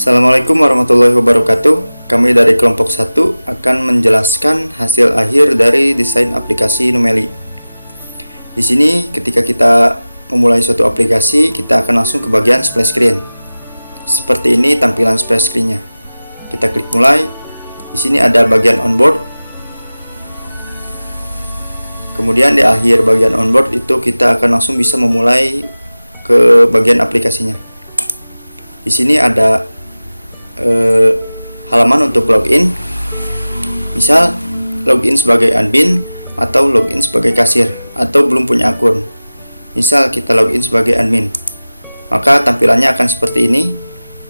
Assalamualaikum warahmatullahi wabarakatuh. Kami dari kelompok 1 akan menjelaskan hasil akhir dari desain aplikasi Numeli. Di sini ketika kita memulai suatu aplikasi, kita akan langsung ke bagian splash screen. Seperti ini tampilan splash screen-nya. Kita klik mulai. Di sini ada bagian onboard. Kemudian di akhir bagian onboard itu kita akan langsung bisa memulai ke bagian aplikasinya. Di sini ada halaman untuk login, misal login sebagai admin atau login sebagai kasir atau belum punya akun. Misal kita login sebagai admin, maka tampilannya akan seperti ini.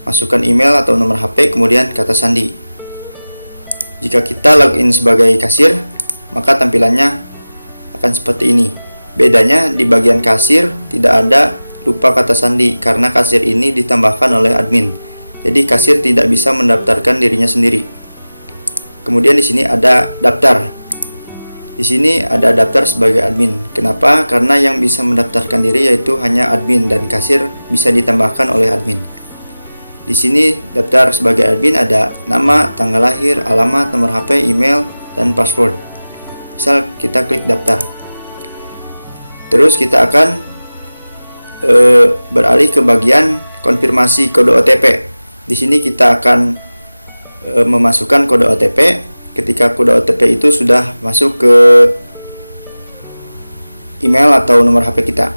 Masukkan email atau nomor HP, kemudian kata sandi. Jika kita login sebagai kasir, maka tampilannya akan seperti ini. Bedanya di bagian kasir tidak ada lupa kata sandi karena kasir ini ditambahkan oleh admin. Jadi kasir tidak bisa mendaftarkan dirinya sendiri. Kemudian di sini ada daftar. Di sini ada daftar sebagai admin. Kenapa? Karena yang bisa mendaftarkan diri yaitu hanya admin dan kasir bisa ditambahkan oleh admin. Di sini daftar sebagai admin ada nama, tanggal lahir, alamat, nomor HP, email, dan password. Misal kita klik daftar. Terus kita akan beralih ke bagian konfirmasi kode OTP. Di sini kita akan memasukkan kode OTP. Ketika kode OTP itu sudah masuk ke email atau nomor HP kita.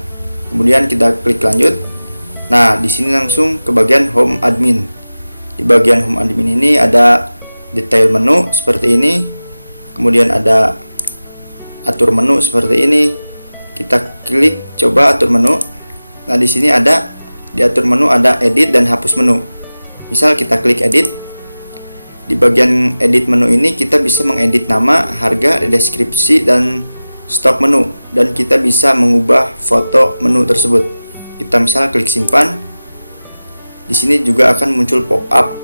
Kemudian kita klik lanjut. Nah, di sini langsung ke bagian home admin. Di bagian home admin ini ada detail menu seperti ini. Kemudian ada atur menu seperti ini. Kita klik coba atur menu. Nah, di sini ada di atur menu ada edit dan hapus menu. Misal kita klik edit. Di bagian edit menu ini kita bisa mengedit nama, harga, deskripsi, dan stok menu. Dan kita bisa mengubah foto menu tersebut. Kita misal klik simpan. Di sini juga akan muncul pop-up.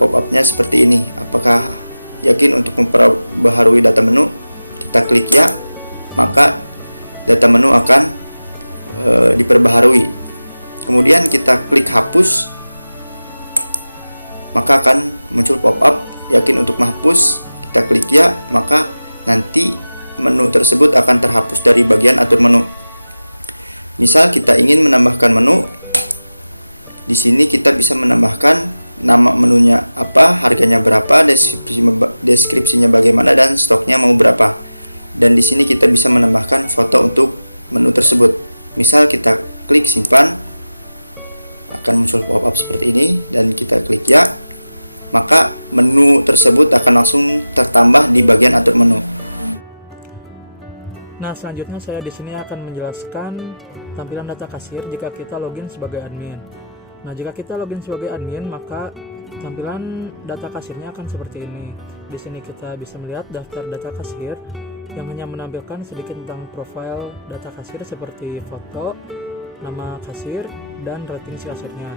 Pop-up-nya seperti ini. Apakah yakin untuk memperbaharui data menu? Kita klik ya. Maka data menu akan diperbaharui. Kemudian kita klik hapus. Maka akan muncul pop-up yakin untuk menghapus. Kita klik ya, maka nanti menu tersebut akan terhapus dari bagian atur menu. Misal kita ingin menambahkan menu, di sini kita bisa menambahkan nama menunya apa, harganya berapa, deskripsinya bagaimana, dan stoknya mau berapa. Dan di sini kita bisa menambahkan foto untuk menu tersebut. Misal kita klik simpan, akan muncul pop-up seperti ini dan kita klik ya. Maka menu tersebut akan langsung tertambah di bagian atur menu. Nah, selanjutnya saya di sini akan menjelaskan tampilan data kasir jika kita login sebagai admin. Nah, jika kita login sebagai admin, maka tampilan data kasirnya akan seperti ini. Di sini kita bisa melihat daftar data kasir yang hanya menampilkan sedikit tentang profil data kasir seperti foto, nama kasir, dan rating si kasirnya.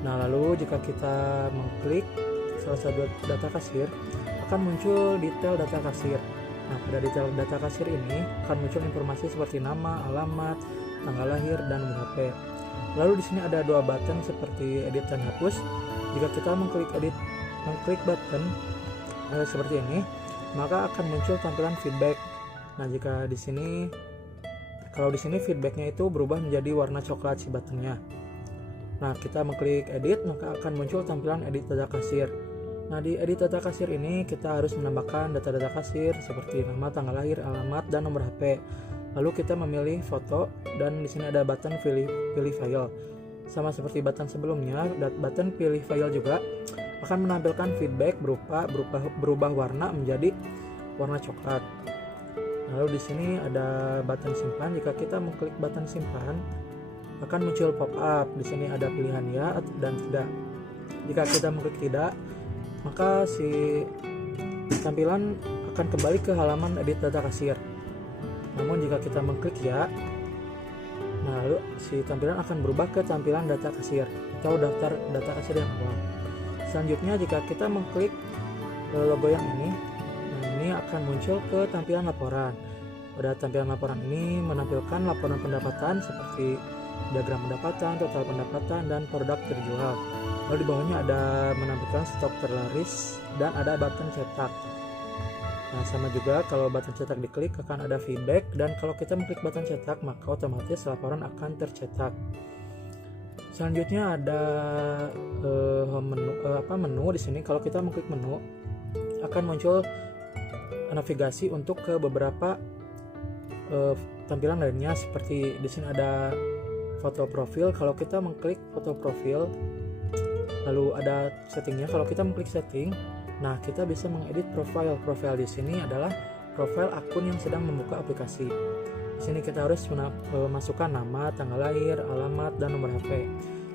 Nah, lalu jika kita mengklik salah satu data kasir, akan muncul detail data kasir. Nah, pada detail data kasir ini akan muncul informasi seperti nama, alamat, tanggal lahir, dan nomor HP. Lalu di sini ada dua button seperti edit dan hapus. Jika kita mengklik button seperti ini, maka akan muncul tampilan feedback. Nah, jika di sini feedbacknya itu berubah menjadi warna coklat si buttonnya. Nah, kita mengklik edit, maka akan muncul tampilan edit data kasir. Nah, di edit data kasir ini kita harus menambahkan data-data kasir seperti nama, tanggal lahir, alamat, dan nomor HP. Lalu kita memilih foto dan di sini ada button pilih file. Sama seperti button sebelumnya, button pilih file juga akan menampilkan feedback berubah warna menjadi warna coklat. Lalu di sini ada button simpan. Jika kita mengklik button simpan, akan muncul pop-up. Di sini ada pilihan ya dan tidak. Jika kita mengklik tidak, maka si tampilan akan kembali ke halaman edit data kasir. Namun jika kita mengklik ya, nah lalu si tampilan akan berubah ke tampilan data kasir atau daftar data kasir yang awal. Selanjutnya jika kita mengklik logo yang ini, nah ini akan muncul ke tampilan laporan. Pada tampilan laporan ini menampilkan laporan pendapatan seperti diagram pendapatan, total pendapatan, dan produk terjual. Lalu di bawahnya ada menampilkan stok terlaris dan ada button cetak. Nah, sama juga kalau button cetak diklik akan ada feedback, dan kalau kita mengklik button cetak maka otomatis laporan akan tercetak. Selanjutnya ada menu di sini. Kalau kita mengklik menu akan muncul navigasi untuk ke beberapa tampilan lainnya, seperti di sini ada foto profil. Kalau kita mengklik foto profil lalu ada settingnya. Kalau kita mengklik setting, nah kita bisa mengedit profil. Profil di sini adalah profil akun yang sedang membuka aplikasi. Di sini kita harus masukkan nama, tanggal lahir, alamat, dan nomor HP.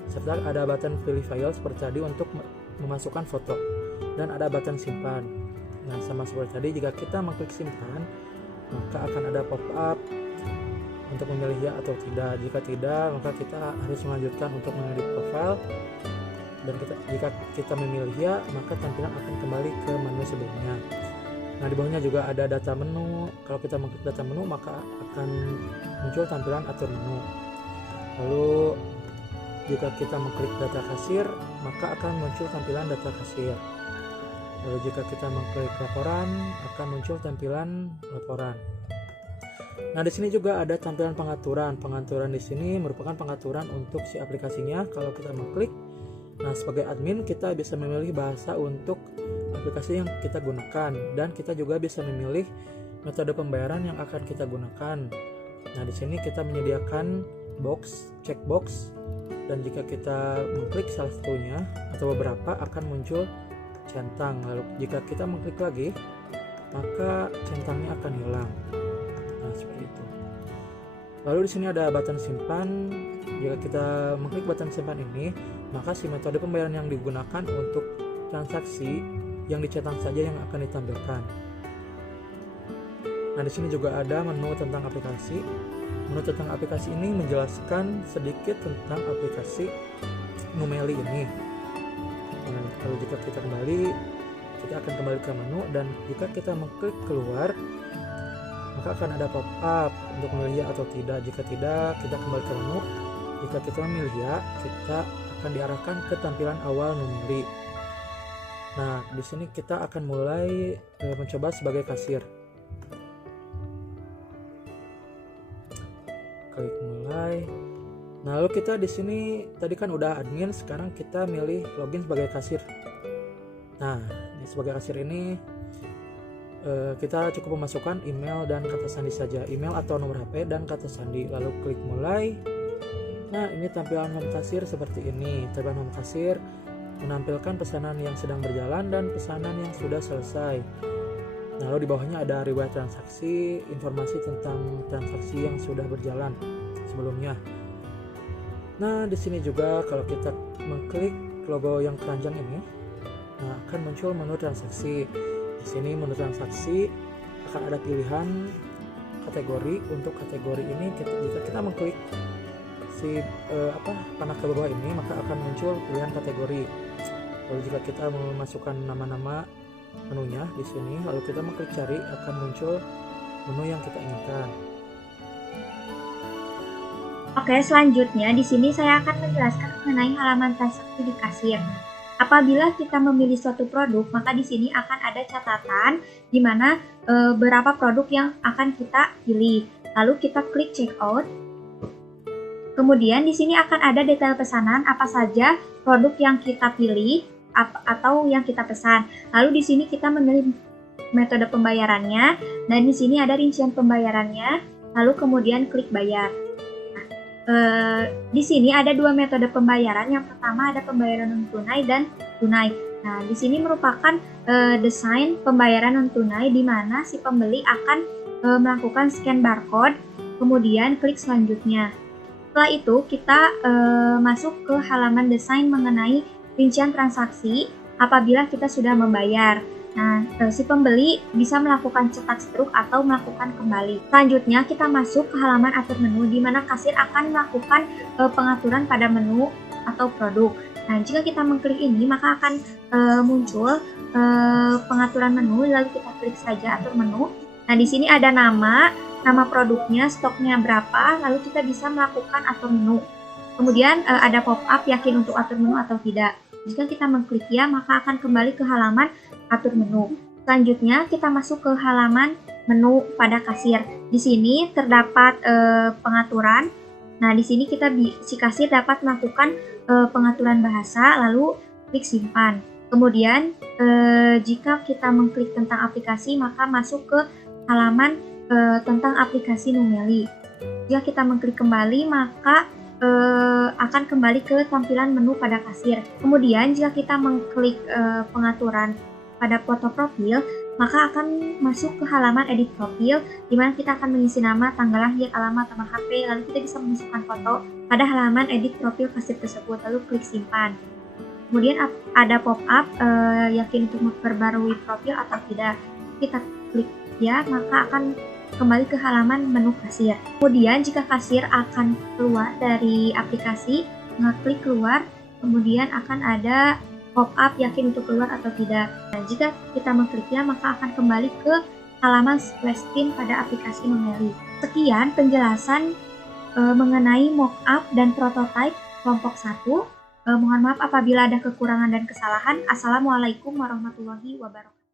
Serta ada button pilih file seperti tadi untuk memasukkan foto, dan ada button simpan. Nah, sama seperti tadi, jika kita mengklik simpan maka akan ada pop-up untuk memilih ya atau tidak. Jika tidak, maka kita harus melanjutkan untuk mengedit profil, dan jika kita memilih ya, maka tampilan akan kembali ke menu sebelumnya. Nah, di bawahnya juga ada data menu. Kalau kita mengklik data menu maka akan muncul tampilan atur menu. Lalu jika kita mengklik data kasir maka akan muncul tampilan data kasir. Lalu jika kita mengklik laporan akan muncul tampilan laporan. Nah, di sini juga ada tampilan pengaturan. Pengaturan di sini merupakan pengaturan untuk si aplikasinya. Kalau kita mengklik, nah sebagai admin kita bisa memilih bahasa untuk aplikasi yang kita gunakan, dan kita juga bisa memilih metode pembayaran yang akan kita gunakan. Nah, di sini kita menyediakan checkbox, dan jika kita mengklik salah satunya atau beberapa akan muncul centang. Lalu jika kita mengklik lagi maka centangnya akan hilang. Nah, seperti itu. Lalu di sini ada button simpan. Jika kita mengklik button simpan ini, maka si metode pembayaran yang digunakan untuk transaksi yang dicetak saja yang akan ditampilkan. Nah, di sini juga ada menu tentang aplikasi. Menu tentang aplikasi ini menjelaskan sedikit tentang aplikasi Numeli ini. Lalu jika kita akan kembali ke menu, dan jika kita mengklik keluar maka akan ada pop-up untuk memilih ya atau tidak. Jika tidak, kita kembali ke menu. Jika kita memilih ya, kita akan diarahkan ke tampilan awal Numeli. Nah, di sini kita akan mulai mencoba sebagai kasir. Klik mulai. Nah, lalu kita di sini tadi kan udah admin, sekarang kita milih login sebagai kasir. Nah, ini sebagai kasir ini kita cukup memasukkan email dan kata sandi saja, email atau nomor HP dan kata sandi. Lalu klik mulai. Nah, ini tampilan home kasir seperti ini. Tampilan home kasir menampilkan pesanan yang sedang berjalan dan pesanan yang sudah selesai. Nah, lalu di bawahnya ada riwayat transaksi, informasi tentang transaksi yang sudah berjalan sebelumnya. Nah, di sini juga kalau kita mengklik logo yang keranjang ini, nah akan muncul menu transaksi. Di sini menu transaksi akan ada pilihan kategori. Untuk kategori ini jika kita mengklik panah ke bawah ini maka akan muncul pilihan kategori. Lalu jika kita memasukkan nama-nama menunya di sini, lalu kita mengklik cari, akan muncul menu yang kita inginkan. Oke, selanjutnya di sini saya akan menjelaskan mengenai halaman transaksi di kasir. Apabila kita memilih suatu produk, maka di sini akan ada catatan di mana berapa produk yang akan kita pilih. Lalu kita klik checkout. Kemudian di sini akan ada detail pesanan apa saja produk yang kita pilih atau yang kita pesan. Lalu di sini kita memilih metode pembayarannya, dan di sini ada rincian pembayarannya. Lalu kemudian klik bayar. Di sini ada dua metode pembayaran. Yang pertama ada pembayaran non tunai dan tunai. Nah, di sini merupakan desain pembayaran non tunai di mana si pembeli akan melakukan scan barcode, kemudian klik selanjutnya. Setelah itu kita masuk ke halaman desain mengenai rincian transaksi apabila kita sudah membayar. Nah, si pembeli bisa melakukan cetak struk atau melakukan kembali. Selanjutnya kita masuk ke halaman atur menu di mana kasir akan melakukan pengaturan pada menu atau produk. Nah, jika kita mengklik ini maka akan muncul pengaturan menu, lalu kita klik saja atur menu. Nah, di sini ada nama produknya, stoknya berapa, lalu kita bisa melakukan atur menu. Kemudian ada pop-up yakin untuk atur menu atau tidak. Jika kita mengklik ya, maka akan kembali ke halaman atur menu. Selanjutnya kita masuk ke halaman menu pada kasir. Di sini terdapat pengaturan. Nah, di sini si kasir dapat melakukan pengaturan bahasa, lalu klik simpan. Kemudian jika kita mengklik tentang aplikasi, maka masuk ke halaman tentang aplikasi Numeli. Jika kita mengklik kembali, maka akan kembali ke tampilan menu pada kasir. Kemudian jika kita mengklik pengaturan pada foto profil, maka akan masuk ke halaman edit profil, di mana kita akan mengisi nama, tanggal lahir, alamat, nomor HP, lalu kita bisa memasukkan foto pada halaman edit profil kasir tersebut, lalu klik simpan. Kemudian ada pop-up yakin untuk memperbarui profil atau tidak. Kita klik ya, maka akan kembali ke halaman menu kasir. Kemudian jika kasir akan keluar dari aplikasi, ngeklik keluar, kemudian akan ada pop-up yakin untuk keluar atau tidak. Nah, jika kita mengkliknya, maka akan kembali ke halaman splash screen pada aplikasi Numeli. Sekian penjelasan mengenai mockup dan prototype kelompok 1. Mohon maaf apabila ada kekurangan dan kesalahan. Assalamualaikum warahmatullahi wabarakatuh.